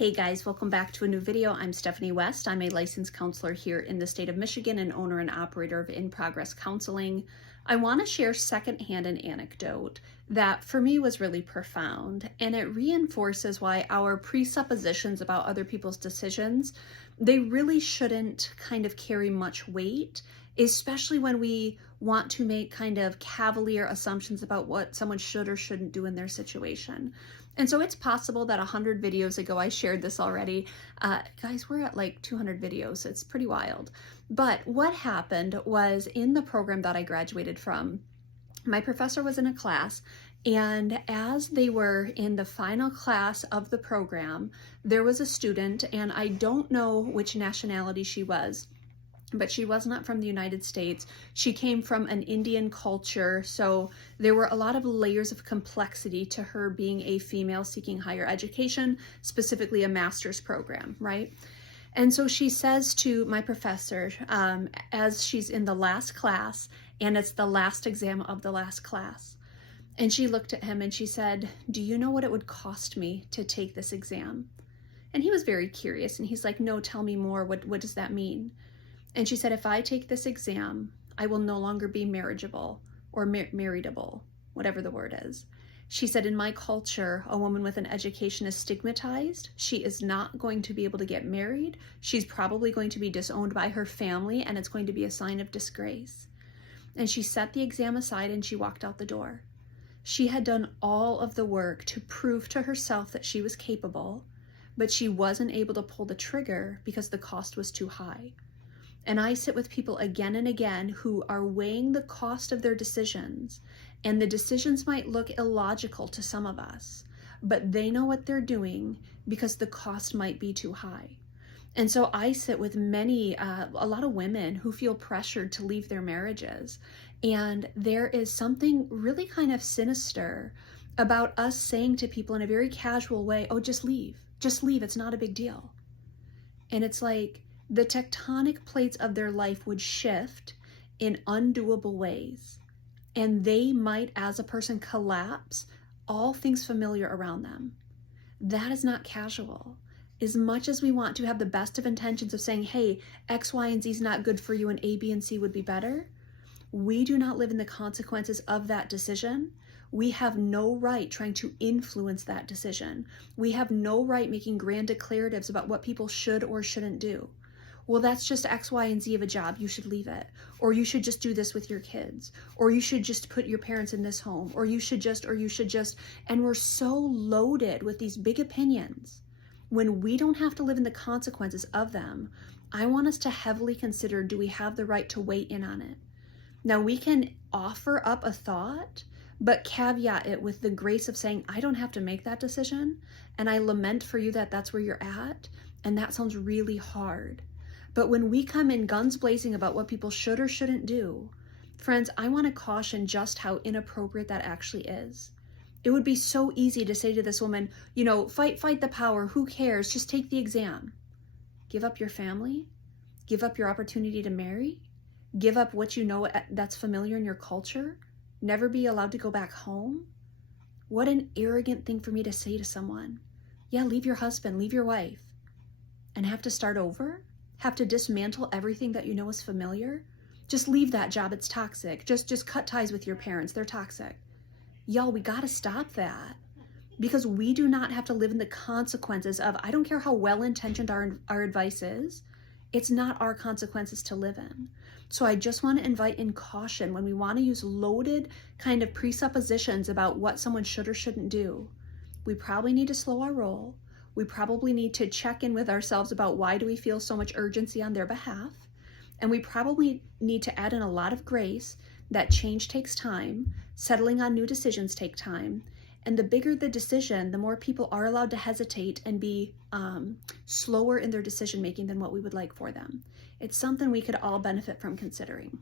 Hey guys, welcome back to a new video. I'm Stephanie West. I'm a licensed counselor here in the state of Michigan and owner and operator of In Progress Counseling. I want to share secondhand an anecdote that for me was really profound, and it reinforces why our presuppositions about other people's decisions, they really shouldn't kind of carry much weight, especially when we want to make kind of cavalier assumptions about what someone should or shouldn't do in their situation. And so it's possible that 100 videos ago I shared this already. Guys, we're at like 200 videos. It's pretty wild. But what happened was in the program that I graduated from, my professor was in a class, and as they were in the final class of the program, there was a student, and I don't know which nationality she was, but she was not from the United States. She came from an Indian culture, so there were a lot of layers of complexity to her being a female seeking higher education, specifically a master's program, right? And so she says to my professor, as she's in the last class, and it's the last exam of the last class, and she looked at him and she said, "Do you know what it would cost me to take this exam?" And he was very curious, and he's like, "No, tell me more. What does that mean?" And she said, "If I take this exam, I will no longer be marriageable or marriageable, whatever the word is." She said, "In my culture, a woman with an education is stigmatized. She is not going to be able to get married. She's probably going to be disowned by her family, and it's going to be a sign of disgrace." And she set the exam aside and she walked out the door. She had done all of the work to prove to herself that she was capable, but she wasn't able to pull the trigger because the cost was too high. And I sit with people again and again who are weighing the cost of their decisions, and the decisions might look illogical to some of us, but they know what they're doing because the cost might be too high. And so I sit with a lot of women who feel pressured to leave their marriages, and there is something really kind of sinister about us saying to people in a very casual way, "Oh, just leave, it's not a big deal." And it's like, the tectonic plates of their life would shift in undoable ways, and they might, as a person, collapse all things familiar around them. That is not casual. As much as we want to have the best of intentions of saying, "Hey, X, Y, and Z is not good for you and A, B, and C would be better," we do not live in the consequences of that decision. We have no right trying to influence that decision. We have no right making grand declaratives about what people should or shouldn't do. "Well, that's just X, Y, and Z of a job. You should leave it." Or "You should just do this with your kids." Or "You should just put your parents in this home." Or you should just. And we're so loaded with these big opinions. When we don't have to live in the consequences of them, I want us to heavily consider, do we have the right to weigh in on it? Now, we can offer up a thought, but caveat it with the grace of saying, "I don't have to make that decision, and I lament for you that that's where you're at, and that sounds really hard." But when we come in guns blazing about what people should or shouldn't do, friends, I want to caution just how inappropriate that actually is. It would be so easy to say to this woman, fight the power, who cares, just take the exam. Give up your family? Give up your opportunity to marry? Give up what you know that's familiar in your culture? Never be allowed to go back home? What an arrogant thing for me to say to someone. Yeah, leave your husband, leave your wife, and have to start over? Have to dismantle everything that you know is familiar? Just leave that job, it's toxic. Just cut ties with your parents, they're toxic. Y'all, we gotta stop that, because we do not have to live in the consequences of, I don't care how well-intentioned our advice is, it's not our consequences to live in. So I just want to invite in caution when we want to use loaded kind of presuppositions about what someone should or shouldn't do. We probably need to slow our roll. We probably need to check in with ourselves about why do we feel so much urgency on their behalf. And we probably need to add in a lot of grace that change takes time, settling on new decisions take time. And the bigger the decision, the more people are allowed to hesitate and be slower in their decision making than what we would like for them. It's something we could all benefit from considering.